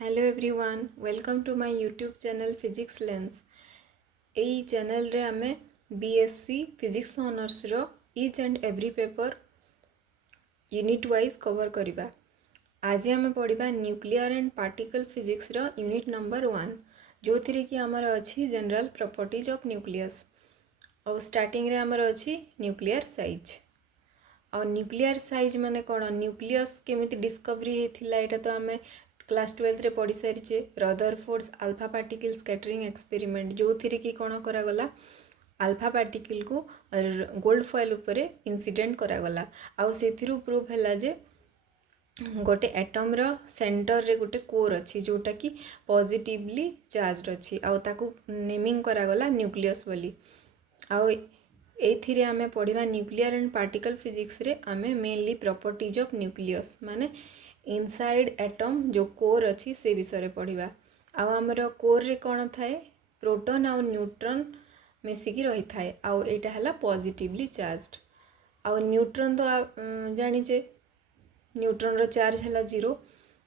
Hello everyone, welcome to my YouTube channel physics lens. यही channel रे आमे BSc physics honours रो each and every paper unit wise cover करिबा। आज आमे पढ़िबा न्यूक्लियर एंड पार्टिकल फिजिक्स रो यूनिट नंबर 1 जो थिरे कि हमर अछि जनरल प्रॉपर्टीज ऑफ न्यूक्लियस। और स्टार्टिंग रे हमर अछि न्यूक्लियर साइज। और न्यूक्लियर साइज माने कोन, न्यूक्लियस केमिति डिस्कवरी हेथिला एटा तो आमे क्लास 12 रे पढ़ी सारिचे। Rutherford's alpha particle scattering experiment जो थिरे कि कोन करा गला, अल्फा पार्टिकल को गोल्ड फॉइल उपरे इंसिडेंट करा गला। आउ सेथिरु प्रूफ हैला जे गोटे एटम रो सेंटर रे गोटे कोर अछि जोटा कि पॉजिटिवली चार्ज अछि। आउ ताकू नेमिंग करा गला न्यूक्लियस बोली। आउ एथिरे आमे पढ़िबा न्यूक्लियर एंड पार्टिकल फिजिक्स रे आमे मेनली प्रॉपर्टीज ऑफ न्यूक्लियस माने इनसाइड एटम जो कोर अच्छी से विषय पढ़िबा। आउ हमर कोर रे कोन थाए, प्रोटॉन आउ न्यूट्रॉन मिसिकी रही थाए। आउ एटा हला पॉजिटिवली चार्ज्ड। आउ न्यूट्रॉन तो जानिचे न्यूट्रॉन रो चार्ज हला 0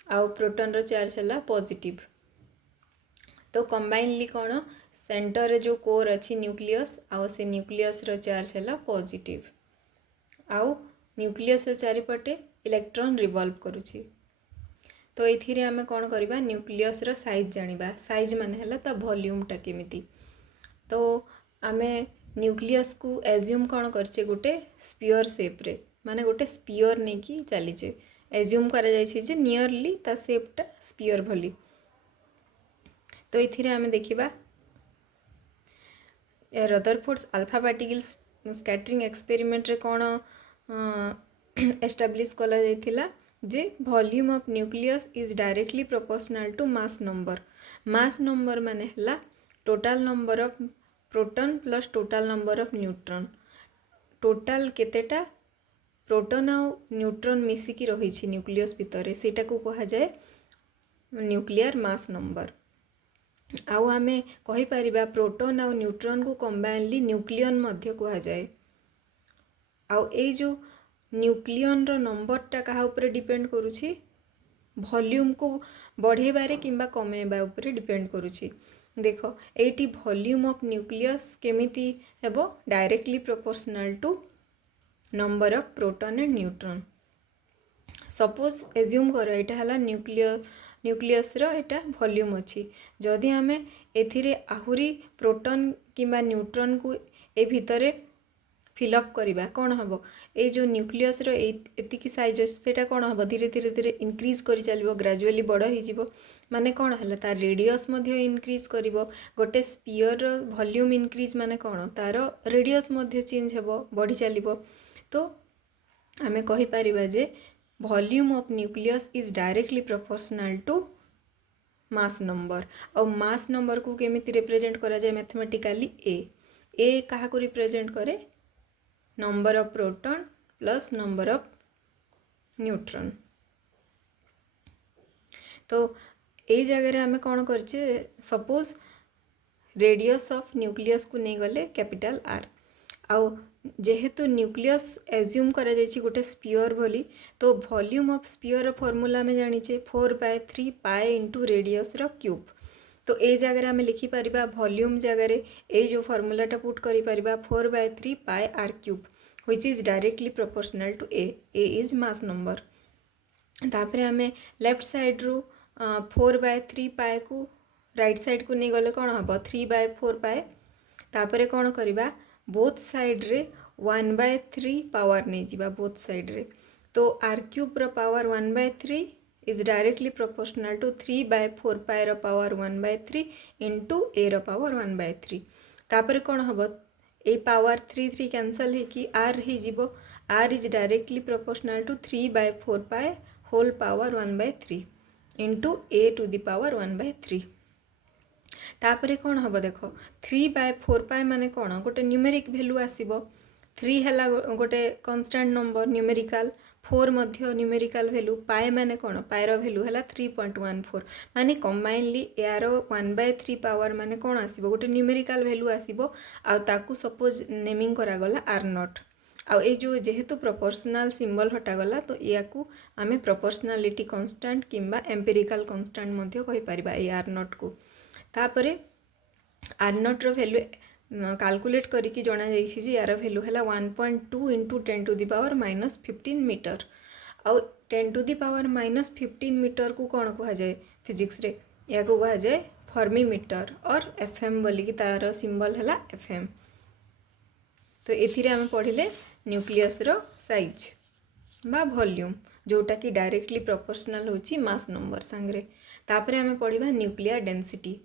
आउ प्रोटॉन रो चार्ज हला पॉजिटिव। तो कंबाइनली कोन, सेंटर रे जो कोर अच्छी न्यूक्लियस आउ से न्यूक्लियस रो चार्ज हला पॉजिटिव। आउ न्यूक्लियस चारिपटे इलेक्ट्रॉन रिवॉल्व करुछि। तो एथिरे आमे कोन करिबा, न्यूक्लियस रो साइज जानिबा। साइज माने हला ता वॉल्यूम टा केमिति। तो आमे न्यूक्लियस को एज्यूम कोन करछे गोटे स्फीयर शेप रे, माने गोटे स्फीयर नै कि चलीचे। एज्यूम करा जाय छै जे नियरली ता शेप टा स्फीयर भली। तो एथिरे आमे देखिबा Rutherford's alpha particles scattering experiment रे कोन एस्टाब्लिश कला जायथिला जे volume of nucleus is directly proportional to mass number. Mass number माने हला total number of proton plus total number of neutron. Total केतेटा प्रोटॉन आउ न्यूट्रॉन मिसिकी रही छी न्यूक्लियस भितरे, सेटा को कहा जाए न्यूक्लियर मास नंबर। आउ आमे कहि परिबा प्रोटॉन आउ न्यूट्रॉन को कंबाइनली न्यूक्लियन मध्य कहा जाए। आउ ए जो न्यूक्लियन रो नंबर टा कहा ऊपर डिपेंड करूछि, वॉल्यूम को बढ़ेबारे किंबा कमेबा ऊपर डिपेंड करूछि। देखो एटी वॉल्यूम ऑफ न्यूक्लियस केमिति हेबो, directly proportional to number of proton and neutron. Suppose assume करो एटा हला न्यूक्लियस रो एटा वॉल्यूम अछि। जदि आमे एथिरे आहुरी प्रोटॉन किंबा न्यूट्रॉन को ए भितरे फिलअप करिबा, कोन हबो, ए जो न्यूक्लियस रो एतिकी साइज सेटा कोन हबो, धीरे धीरे धीरे इंक्रीज करि चलिबो, ग्रेजुअली बड़ हो जिवो। माने कोन हला, तार रेडियस मध्य इंक्रीज करिवो। गोटे स्फीयर रो वॉल्यूम इंक्रीज माने कोन, तार रेडियस मध्य चेंज हेबो, बढ़ी चलिबो। तो आमे कहि परिबा जे volume of nucleus is directly proportional to mass number. और मास नंबर को केमिति रिप्रेजेंट करा जाए मैथमेटिकली, ए काहा को रिप्रेजेंट करे, number of proton plus number of neutron. तो ए जगह आमे कौन करछे, सपोज रेडियस ऑफ न्यूक्लियस को नहीं गले कैपिटल आर। आउ जेहेतु न्यूक्लियस एज्यूम करा जायछि गोटे स्फीयर भली, तो वॉल्यूम ऑफ स्फीयर फॉर्मूला में जानिचे 4/3 पाए इंटू रेडियस रो क्यूब। तो ए जगह आमे लिखि परिबा वॉल्यूम जगह ए जो फॉर्मूला टा पुट करि परिबा 4/3 pi r cube which is directly proportional to a is mass number। तापरे आमे लेफ्ट साइड रू 4/3 पाए को राइट साइड को नहीं गले कौन हम 3/4 पाए। तापरे कौन करिबा, बोथ साइड रे 1/3 पावर नहीं जीवा बोथ साइड रे। तो आर क्यूब रो power 1/3 is directly proportional to 3/4 pi रो पावर 1/3 इंटू ए रो पावर 1/3। तापरे कौन हम ए पावर 3 कैंसल है कि आर ही जीवो, r is directly proportional to 3/4 pi whole power 1/3 into a to the power 1/3। तापरे कौन हम देखो 3/4 पाए माने कौन, गोटे न्यूमेरिक वैल्यू आसीबो। 3 हला गोटे कांस्टेंट नंबर न्यूमेरिकल, 4 मध्य न्यूमेरिकल वैल्यू, पाए माने कौन, पाए रो वैल्यू हला 3.14। माने कंबाइनली यार 1/3 पावर माने कौन आसीबो, गोटे न्यूमेरिकल वैल्यू आसीबो। आ ताकू सपोज नेमिंग करा गला आर नॉट। आउ ए जो जेहेतु प्रोपोर्शनल सिंबल हटागला तो या आमे प्रोपोर्शनालिटी कांस्टेंट किंबा एम्पिरिकल कांस्टेंट मध्य कहि परिबा ए आर नॉट को। तापरे आर नॉट रो वैल्यू कैलकुलेट करिकी जना जाइछि जे यार वैल्यू हैला 1.2 into 10 to the power -15 metre. आउ 10 टू द पावर -15 मीटर को कौन कह जाए फिजिक्स रे या को कह जाए फर्मी मीटर और एफएम बोली कि तार सिंबल हैला एफएम। तो एथिरे आमे पढ़िले न्यूक्लियस रो साइज बा वॉल्यूम जोटा कि डायरेक्टली प्रोपोर्शनल होची मास नंबर सांगरे। तापरे आमे पढ़िबा न्यूक्लियर डेंसिटी।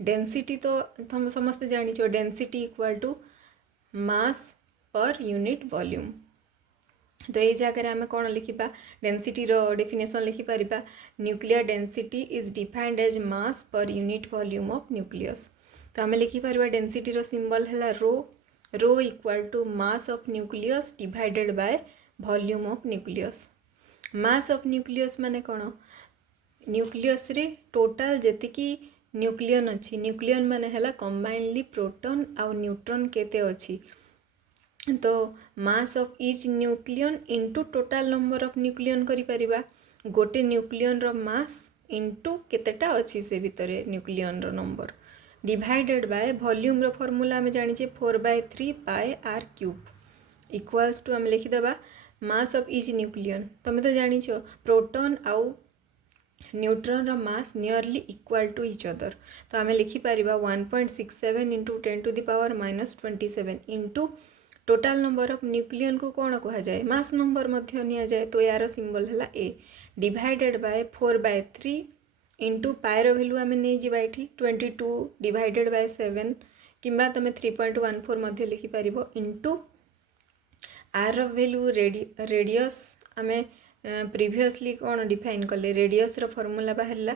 डेंसिटी तो तुम समस्त जानिछो density equal to mass per unit volume. तो ये जगह आम कौन लिखा डेंसिटी रो डेफिनेशन लिखिपर nuclear density is defined as mass per unit volume of nucleus. तो आम लिखिपर डेंसिटी रो सिंबल है rho. Rho equal to mass of nucleus divided by volume of nucleus. Mass of nucleus माने कौन न्यूक्लियस रे total जेतिकी nucleon अच्छी nucleon माने हैला कंबाइनली प्रोटॉन आउ न्यूट्रॉन केते अच्छी। तो mass of each nucleon into total number of nucleon करि परिबा गोटे न्यूक्लियन रो मास इंटू केतेटा अच्छी से भितरे न्यूक्लियन रो नंबर डिवाइडेड बाय वॉल्यूम रो फॉर्मूला आमे जानिछे 4/3 pi r cube equals to आमे लिखि देबा मास ऑफ इच न्यूक्लियन। तमे तो जानिछो प्रोटॉन आउ न्यूट्रॉन रो mass nearly equal to each other. तो आमे लिखि परिबा 1.67 into 10 to the power -27 into total number of nucleon को कौन कह जाए मास नंबर मध्य निया जाए। तो यार सिंबल है a divided by 4/3 into pi r value आम नहीं जावा ये 22 डिवाइडेड बाय 7 किंबा तुम 3.14 मध्य लिखिपर इंटू आर वैल्यू रेडियस आमे प्रीवियसली कौन डिफाइन कले रेडियस रो फॉर्मूला बाहरला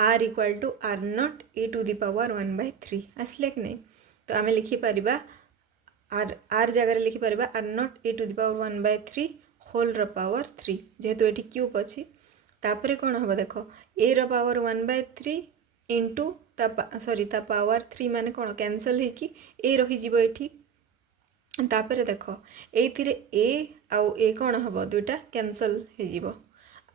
R equal to R nought A to the power 1/3 आसले कि नहीं। तो आम लिखिपर आर जगह लिखिपर R nought A to the power 1/3 whole रो पावर 3 जेहेतु ये क्यूब अच्छी। तापरे कौन हम देख ए रो पावर 1/3 इंटू सॉरी ता पावर 3 माने कौन कैंसल होगी ए रहीजिव ये। तापरे देख ये ए आउ ए कौन हम दुईटा कैंसल हो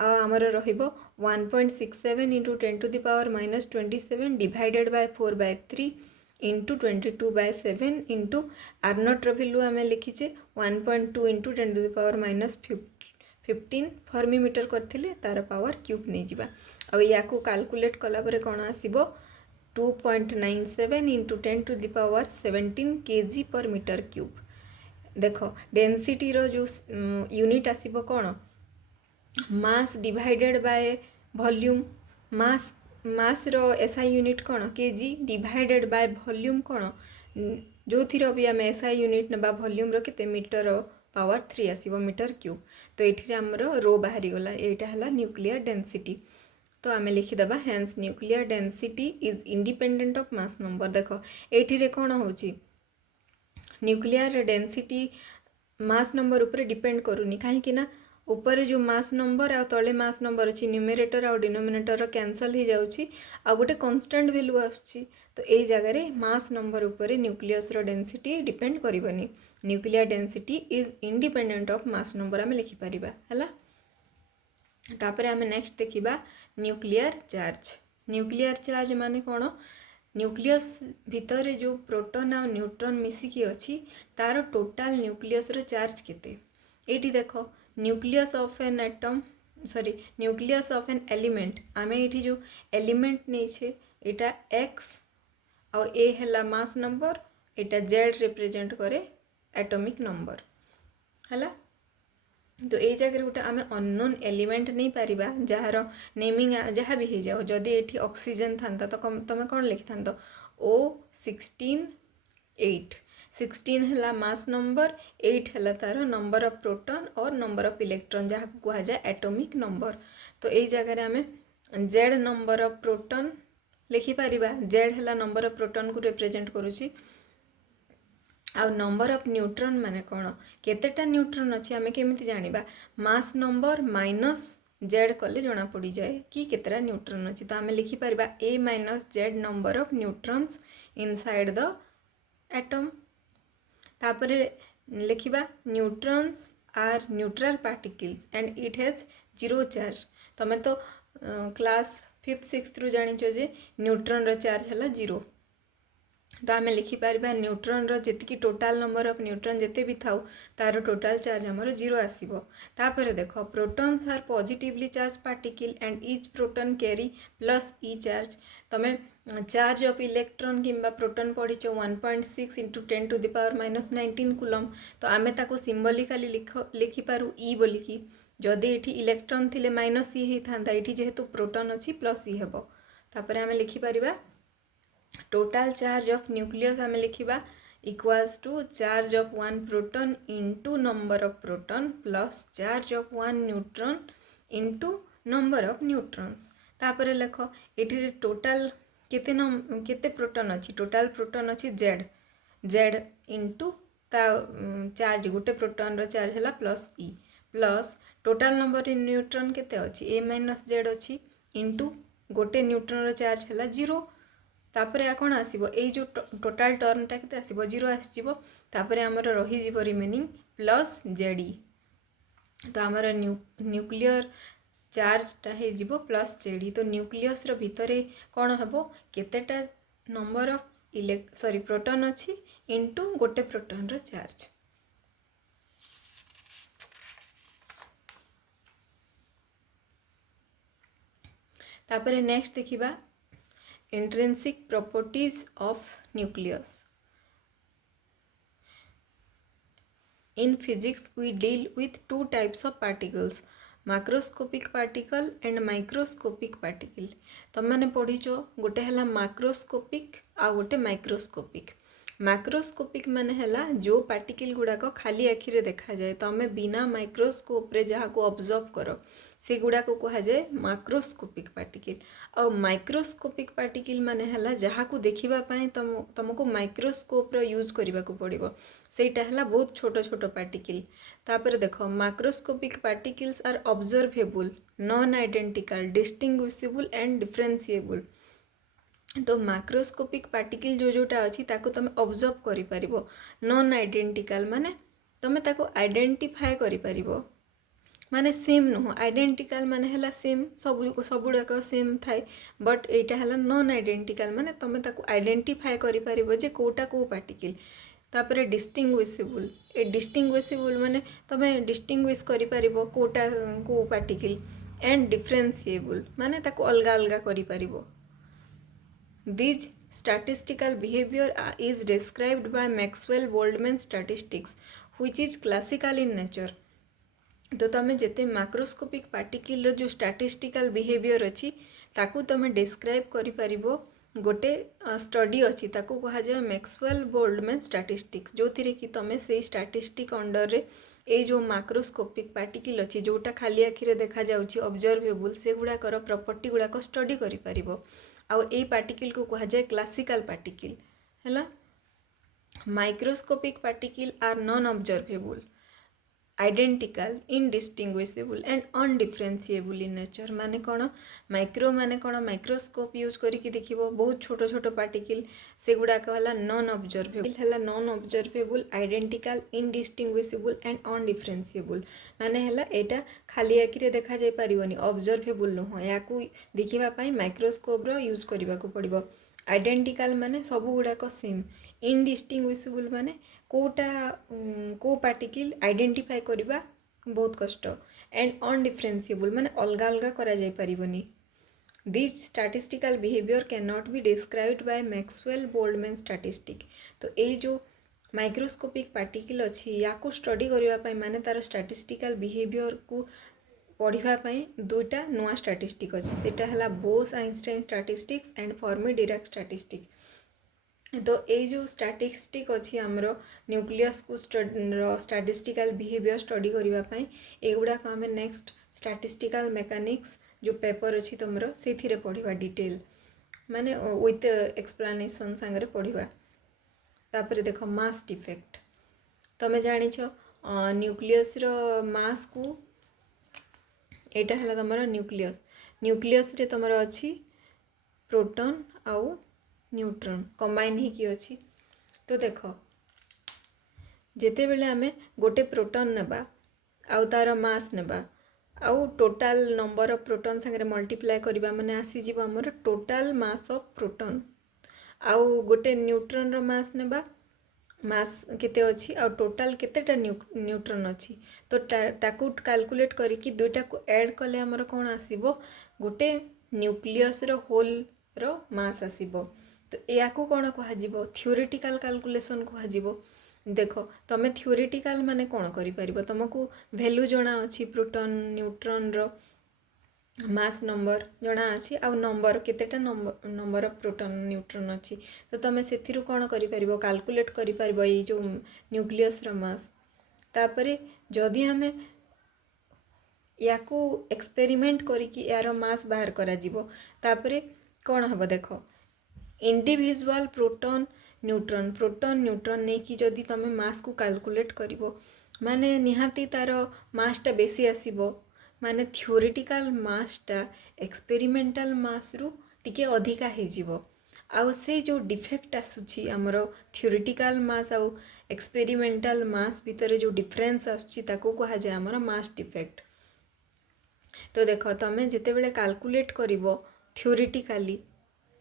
आमर रहिबो 1.67 into 10 to the power -27 divided by 4/3 into 22/7 into r naught रो वैल्यू आम लिखीचे 1.2 into 10 to the power -15 fermi metre करथिले तार पावर क्यूब नहीं जिबा। अब या को कैलकुलेट कला परे कौन आसीबो 2.97 into 10 to the power 17 kg per metre cube. देख डेंसिटी रो जो यूनिट आसीबो कौन mass divided by volume mass रो एसआई यूनिट कौन केजी डिवाइडेड बाय वॉल्यूम कौन जो थी भी आम एसआई यूनिट ना वॉल्यूम रो केते मीटर पावर 3 आसीबो मीटर क्यूब। तो ये आमर रो बाहरी गला यहाँ है न्यूक्लियर डेंसिटी। तो आम लिखिदेबा hence nuclear density is independent of mass number. देख ये कौन होची न्यूक्लियर डेंसिटी मास नंबर ऊपर डिपेंड करूनी कहीं ऊपर जो मास नंबर आ तले मास नंबर अच्छी न्यूमेरेटर आ डिनोमिनेटर कैंसल हो जाउची आ गोटे कांस्टेंट वैल्यू आछी। तो ये जगह मास नंबर ऊपर न्यूक्लियस रो डेंसिटी डिपेंड करबनी। Nuclear density is independent of mass number आम लिखिपर है। तापर आम नेक्स्ट देखा न्यूक्लियर चार्ज। न्यूक्लियर चार्ज माने कौन न्यूक्लियस भितर जो प्रोटॉन आ न्यूट्रॉन मिसिकी अच्छी तार टोटाल न्यूक्लियस रो चार्ज केते। एटी देख nucleus of an atom sorry nucleus of an element आम ये जो एलिमेंट नहीं छे एटा एक्स आ ए है मास नंबर एटा जेड रिप्रेजेंट करे एटॉमिक नंबर है। तो ये जगह गोटे आम अननोन एलिमेंट नहीं पारिबा जार नेमिंग जहाँ भी हो जाओ जदि ये ऑक्सीजन था तो तुम कौन लिखि था O16 16 है मास नंबर 8 है तार नंबर ऑफ प्रोटॉन और नंबर ऑफ इलेक्ट्रॉन जहाँ को कह जाए एटॉमिक नंबर। तो यही जगह आम जेड नंबर ऑफ प्रोटॉन लिखिपर जेड है नंबर ऑफ प्रोटॉन को रिप्रेजेंट करुच्ची आ नंबर ऑफ न्यूट्रॉन माने कौन केतेटा न्यूट्रॉन अच्छी आम केमी जाना मास नंबर माइनस जेड कले जना पड़ जाए कि केतेटा न्यूट्रॉन अच्छी। तो आम लिखिपर A minus Z number of neutrons inside the atom. तापरे लिखिबा neutrons are neutral particles and it has zero charge. तमें तो क्लास 5th 6th रु जानिछ जे न्यूट्रॉन रो चार्ज हला जीरो। तो आम लिखिपर न्यूट्रॉन रो जितकी टोटाल नंबर ऑफ न्यूट्रॉन जिते भी थाउ तार टोटाल चार्ज हमर जीरो आसीबो। तापर देखो protons are positively charged particle and each proton carry plus E charge. तमें चार्ज ऑफ इलेक्ट्रॉन किंबा प्रोटॉन पढ़ीच 1.6 into 10 to the power -19 coulomb. तो आमे ताको सिंबलिकली लिखिपारू ई बोलिकी। जदि एठी इलेक्ट्रॉन थिले माइनस ई होता ये जेहेतु प्रोटॉन अच्छी प्लस ई हेबो। तापर आमे लिखिपर टोटाल चार्ज ऑफ न्यूक्लियस आमे लिखिबा equals to charge of 1 proton into number of proton plus charge of 1 neutron into number of neutrons. तापर लेख ये टोटाल केते प्रोटॉन अच्छी टोटाल प्रोटॉन अच्छी जेड इंटू ता चार्ज गोटे प्रोटॉन रो चार्ज है plus E plus total number in neutron केते अच्छी ए माइनस जेड अच्छी इंटू गोटे न्यूट्रॉन रो चार्ज है जीरो। तापर या कौन आसीबो ए जो टोटाल टर्मटा केते आसीबो जीरो आसीबो। तापर हमर रही जीवो रिमेनिंग प्लस जेडी। तो हमर न्यूक्लियर चार्जटा हे जीवो प्लस जेडी। तो न्यूक्लियस रो भितरे कौन हेबो केतेटा नंबर ऑफ प्रोटॉन अच्छी इंटू गोटे प्रोटॉन रो चार्ज। तापर नेक्स्ट देखिबा intrinsic properties of nucleus. In physics we deal with two types of particles, macroscopic particle and microscopic particle। तुम मैंने पढ़ीच गोटे है macroscopic आ गोटे microscopic। मैक्रोस्कोपिक माने हैला जो पार्टिकल गुड़ाक खाली आखिरे देखा जाए तमें बिना माइक्रोस्कोप रे जहाँ को ऑब्जर्व कर से गुड़ा को कहा जाए माक्रोस्कोपिक पार्टिकल। और माइक्रोस्कोपिक पार्टिकल माने हैला जहाँ को देखिबा पाए तुमको माइक्रोस्कोप रो यूज करबा को पड़िबो सेटा हैला बहुत छोट छोट पार्टिकल। तापर देखो macroscopic particles are observable non identical distinguishable and differentiable. तो माक्रोस्कोपिक पार्टिकल जो जोटा अच्छी ताको तुम ऑब्जर्व करि परिबो। नॉन आइडेंटिकल माने तुम ताको आइडेंटिफाई करि परिबो माने सेम नुह। आइडेंटिकल माने हैला सेम सबुड़ाक सेम थाए बट एटा हैला नॉन आइडेंटिकल माने तुम ताको आइडेंटिफाई करि परिबो जे कोटा को पार्टिकल। तापर डिस्टिंग्विशेबल ए डिस्टिंग्विशेबल माने तुम डिस्टिंग्विश करि परिबो कोटा को पार्टिकल। एंड डिफरेंशिएबल माने ताको अलगा अलगा करि परिबो। This statistical behavior is described by Maxwell-Boltzmann statistics, which is classical in nature। तो तुम जिते माक्रोस्कोपिक पार्टिकल रो जो स्टैटिस्टिकल बिहेवियर अच्छी ताकू तुम डिस्क्राइब करि परिबो गोटे स्टडी अच्छी ताकू कहा जाए मैक्सवेल बोल्डमैन स्टैटिस्टिक्स जो थी कि तुम से स्टैटिस्टिक अंडर रे ए जो माक्रोस्कोपिक पार्टिकल अच्छी जोटा खाली आखिरे देखा जाउची ऑब्जर्वेबल से गुड़ाकर प्रॉपर्टी गुड़ाक स्टडी करि परिबो। आउ ए पार्टिकल को कहा जाए क्लासिकल पार्टिकल हैला। Microscopic particle are non observable identical indistinguishable and undifferentiable in nature. माने कौन माइक्रो माने कौन माइक्रोस्कोप यूज करके देखिबो बहुत छोट छोट पार्टिकल से गुड़ाक है नॉन ऑब्जर्वेबल है non observable identical indistinguishable and undifferentiable माने हैला एटा खाली आखिरे देखा जाय परिबोनी ऑब्जर्वेबल नुह या देखिबा पई माइक्रोस्कोप रो यूज करबा को पड़िबो। आइडेंटिकल माने सब गुड़ाक सेम। इनडिस्टिंग्विशेबल माने कोटा को पार्टिकल आइडेंटिफाई करबा बहुत कष्ट। एंड अनडिफरेंशिएबल माने अलगा अलगा करा जाय परिबोनी। This statistical behaviour can not be described by Maxwell Boltzmann statistic. तो ये जो माइक्रोस्कोपिक पार्टिकल अच्छी या को स्टडी करबा माने तार स्टैटिस्टिकल बिहेवियर को पढ़ाई दुईटा नुआ स्टैटिस्टिक अच्छी सेटा है Bose Einstein statistics and Fermi Dirac statistic. तो ये जो स्टैटिस्टिक अच्छी आमर न्यूक्लियस को स्टैटिस्टिकल बिहेवियर स्टडी करने एगुड़ाक आम नेक्स्ट स्टैटिस्टिकल मेकानिक्स जो पेपर अच्छी तुम से पढ़ा डिटेल माने विथ एक्सप्लानेशन सांगे पढ़ा। तापर देख मास डिफेक्ट तुम जानिछ न्यूक्लियस मास को एटा है तुम न्यूक्लियस रे तुम अच्छी प्रोटॉन आउ न्यूट्रॉन कंबाइन होगी अच्छी। तो देख जेते बेले आमे गोटे प्रोटॉन नेबा आउ तार मास नेबा आउ टोटाल नंबर ऑफ प्रोटॉन संगे मल्टीप्लाई करबा माने आसी जीव हमर टोटाल मास ऑफ प्रोटॉन आउ गोटे न्यूट्रॉन रो मास नेबा मास केते अछि आउ टोटाल केतेटा न्यूट्रॉन अछि तो ताकू कैलकुलेट करिकि दुईटा को ऐड कले हमर कोन आसीबो गोटे न्यूक्लियस रो होल रो मास आसीबो तो या को कोन कहा जीवो थ्योरेटिकल कैलकुलेशन कहा जीवो देख तमें थ्योरेटिकल माने कौन करिपारिबो तुमको वैल्यू जना अछि प्रोटॉन न्यूट्रॉन रो मास नंबर जना अछि आ नंबर केतेटा नंबर ऑफ प्रोटॉन न्यूट्रॉन अछि तो तमें सेथिरु कौन करिपारिबो कैलकुलेट करिपारिबो ए जो न्यूक्लियस रो मास तापरे जदि हमें याकू एक्सपेरिमेंट करिकि यार मास बाहर करा जीवो तापरे कौन हबो देखो इंडिविजुअल प्रोटॉन न्यूट्रॉन नहीं कि जदि तमें मास को कैलकुलेट करिवो माने निहाती तार मासटा बेसी आसीबो माने थ्योरेटिकल मासटा एक्सपेरिमेंटल मास रु टिके अधिका हे जीवो आउ से जो डिफेक्ट आसुची हमरो थ्योरेटिकल मास आउ एक्सपेरिमेंटल मास भितर जो डिफरेंस आसुची ताको कहा जाय हमरो मास डिफेक्ट तो देखो तमें जेते बेले कैलकुलेट करिवो थ्योरेटिकली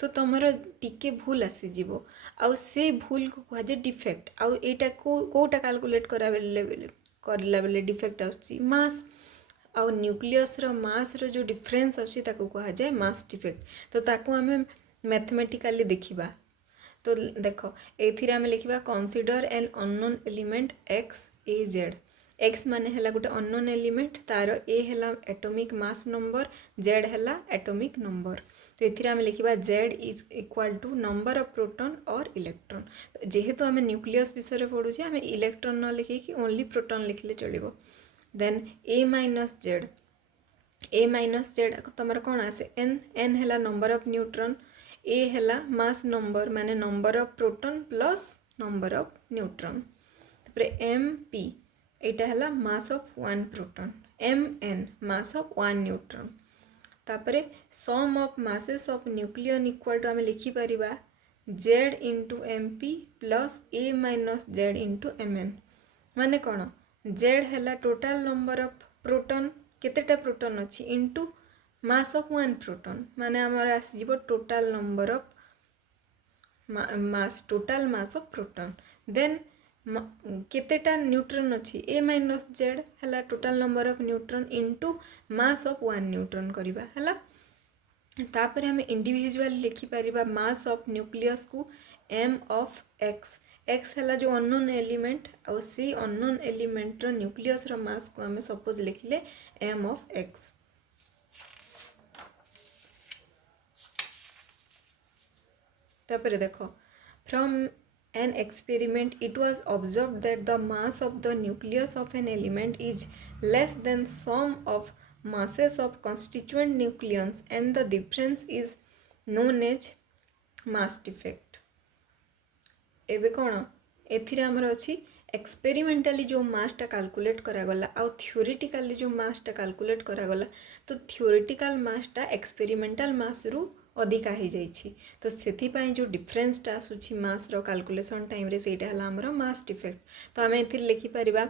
तो तुमर टिके भूल आसी जीवो आउ से भूल को कहा जाय डिफेक्ट आउ एटा कोटा कैलकुलेट करला बेले डिफेक्ट आसी मास आउ न्यूक्लियस रो मास रो जो डिफरेंस आसी ताको कहा जाय मास डिफेक्ट तो ताको हमें मैथमेटिकली देखिबा तो देखो एथिरे हमें लिखिबा consider an unknown element x a z x माने हला गोटे अननोन एलिमेंट तार a हला एटॉमिक मास नंबर z हला एटॉमिक नंबर तो एथिरे हमें लिखिबा z is equal to number of proton और इलेक्ट्रॉन जेहेतु हमें न्यूक्लियस विषय रे पढुछे हमें इलेक्ट्रॉन न लिखि कि ओनली प्रोटॉन लिखले चलिबो देन a माइनस z तमर कोन आसे n हला नंबर ऑफ न्यूट्रॉन a हला मास नंबर माने number of proton plus number of neutron तपरे mp एटा हला mass of one proton mn mass of one neutron तापरे sum of masses of nucleon equal to हमें लिखि परिबा z into mp plus a minus z into mn माने कोन z हला टोटल नंबर ऑफ प्रोटॉन केतेटा प्रोटॉन अछि into mass of one proton माने हमर आसी जीवो total number of mass total mass of proton then केतेटा न्यूट्रॉन अछि a माइनस z हला total number of neutron into mass of one neutron करिबा हला तापर हम इंडिविजुअल लिखि परिबा मास ऑफ न्यूक्लियस को m ऑफ x हला जो अननोन एलिमेंट और सी अननोन एलिमेंट रो न्यूक्लियस रो मास को हमें सपोज लिखिले m ऑफ x तापर देखो from an experiment it was observed that the mass of the nucleus of an element is less than sum of masses of constituent nucleons and the difference is known as mass defect एबे कोन एथिरे हमर अछि experimentally जो मासटा calculate करा गला आ theoretically जो मासटा calculate करा गला तो थ्योरेटिकल मासटा एक्सपेरिमेंटल मास रु अधिका हो जाइछि तो सेथि पई जो डिफरेंसटा आसुछि मास रो कैलकुलेशन टाइम रे सेटा हला हमर मास डिफेक्ट तो हमें एथि लिखि परिबा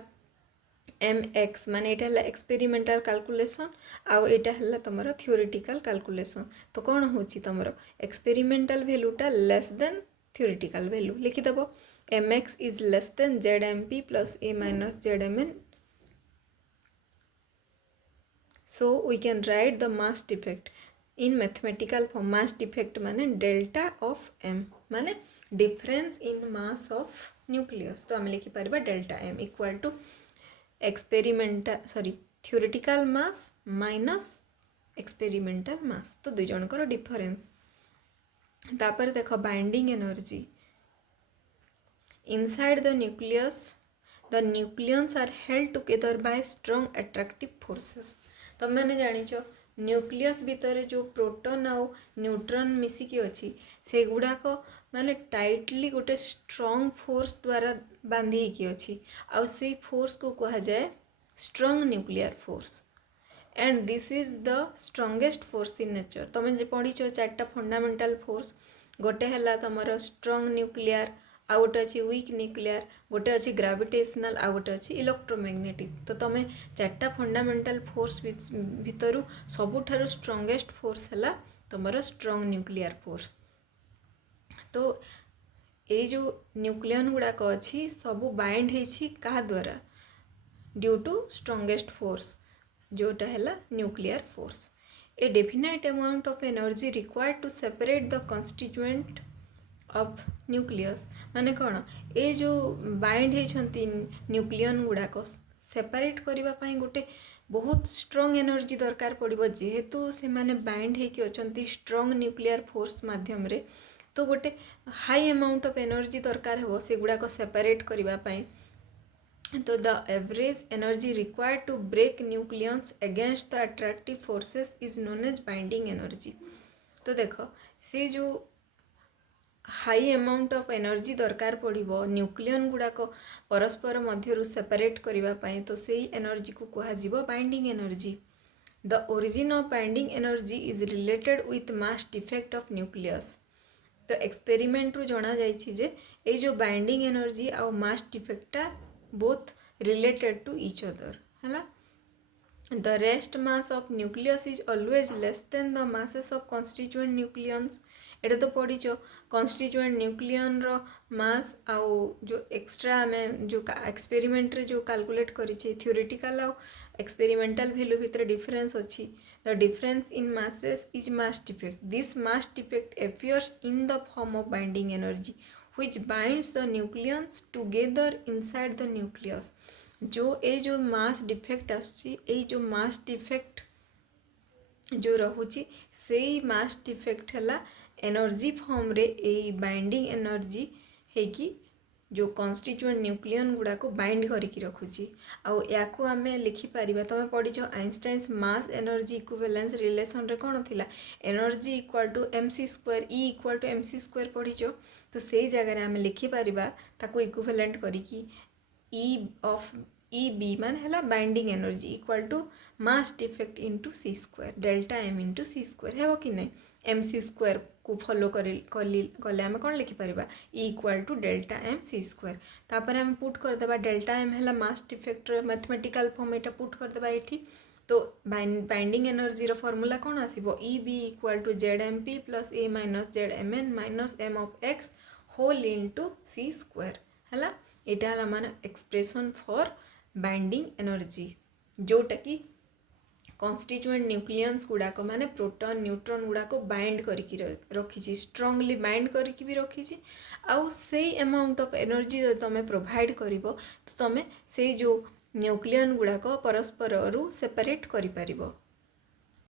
mx माने एटा हला एक्सपेरिमेंटल कैलकुलेशन आ एटा हला तमरो थ्योरेटिकल कैलकुलेशन तो कोन होछि तमरो एक्सपेरिमेंटल वैल्यूटा लेस देन थ्योरेटिकल वैल्यू लिखि दबो mx is less than zmp plus a minus zmn so we can write the mass defect in mathematical form mass defect माने delta of m माने difference in mass of nucleus तो हम लिखि परिबा delta m equal to theoretical mass minus experimental mass तो दुई जन को difference तापर देखो binding energy inside the nucleus the nucleons are held together by strong attractive forces तो मैंने जानिचो न्यूक्लियस भितर जो प्रोटॉन आउ न्यूट्रॉन मिसिकी अछि से गुडाको माने टाइटली गोटे स्ट्रॉन्ग फोर्स द्वारा बांधी की अछि आउ से फोर्स को कहा जाए strong nuclear force and this is the strongest force in nature तुम जे पढ़ीच चारटा फंडामेंटल फोर्स गोटे हला तमरो स्ट्रॉन्ग न्यूक्लियर आउ गोटे अच्छी वीक न्यूक्लियर, गोटे अच्छी ग्राविटेशनल, आउ गोटे अच्छी इलेक्ट्रोमैग्नेटिक। तो तुम चार्टा फंडामेंटल फोर्स भितर सबुठारु स्ट्रंगेस्ट फोर्स है तुमर स्ट्रंग न्यूक्लियर फोर्स। तो ये जो न्यूक्लियन गुड़ाक अच्छी सबू बाइंड होती क्या द्वारा, ड्यू टू स्ट्रंगेस्ट फोर्स जोटा है nuclear force. A definite amount of energy required to separate the constituent of nucleus. माने कौन ए जो बाइंड होती न्यूक्लियन गुड़ाक सेपरेट करने गोटे बहुत स्ट्रंग एनर्जी दरकार पड़ो, जेहेतु से माने बाइंड होती अच्छा स्ट्रंग न्यूक्लियर फोर्स माध्यम रे, तो गोटे हाई अमाउंट ऑफ एनर्जी दरकार हो से गुड़ाक सेपरेट करने। तो the average energy required to break nucleons against the attractive forces is known as binding energy. तो देख से जो हाई अमाउंट ऑफ एनर्जी दरकार पड़ो न्यूक्लियन गुड़ाक परस्पर मध्य सेपरेट करने, तो से एनर्जी को कह binding energy. The origin of binding energy is related with mass defect of nucleus. तो एक्सपेरिमेंट रू जना जाइछि जे ए जो बाइंडिंग एनर्जी आउ मास डिफेक्टा both related to each other है। The rest mass of nucleus is always less than the masses of constituent nucleons. एटा तो पढ़ीच कॉन्स्टिट्यूएंट न्यूक्लियन रो मास आउ जो एक्स्ट्रा आम जो एक्सपेरिमेंट रे जो कैलकुलेट करिछि थ्योरेटिकल आउ एक्सपेरिमेंटल वैल्यू भितर डिफरेंस अच्छी। The difference in masses is mass defect. This mass defect appears in the form of binding energy which binds the nucleons together inside the nucleus। जो ए जो mass defect आसुची ए जो mass defect जो रहुची से mass defect है energy form रे ए binding energy है कि जो कॉन्स्टिट्यूएंट न्यूक्लियन गुड़ा को बाइंड करके रखुची। आउ याकू आमे लिखि पारिबा, तमे पढ़िछ Einstein's mass energy equivalence relation रे कोन थिला, energy equal to mc square E equal to mc square पढ़िछ। तो सेई जगह आमे लिखि पारिबा ताको इक्विवेलेंट करिकी ई ऑफ ई बी मान है binding energy equal to mass defect into C square delta M into C square है कि नहीं। एम सी स्क्वायर को फॉलो कले आम कौन लिखिपर E equal to delta M C square. तापर आम पुट करदे डेल्टा एम है मास डिफेक्ट मैथमेटिकल फॉर्म यहाँ पुट करदे ये। तो बाइंडिंग एनर्जी फॉर्मूला कौन आसो E B equal to Z M P plus A minus Z M N minus M of X whole into C square है। यहाँ है मान एक्सप्रेशन फॉर बाइंडिंग एनर्जी जोटा कि कॉन्स्टिट्यूएंट न्यूक्लियंस गुड़ाक माने प्रोटॉन न्यूट्रॉन गुड़ाक बाइंड करके रखी स्ट्रांगली बाइंड करके भी रखी आउ से अमाउंट ऑफ एनर्जी जो तुम प्रोवाइड कर तो तुम से जो न्यूक्लियन गुड़ाक परस्पर सेपरेट कर।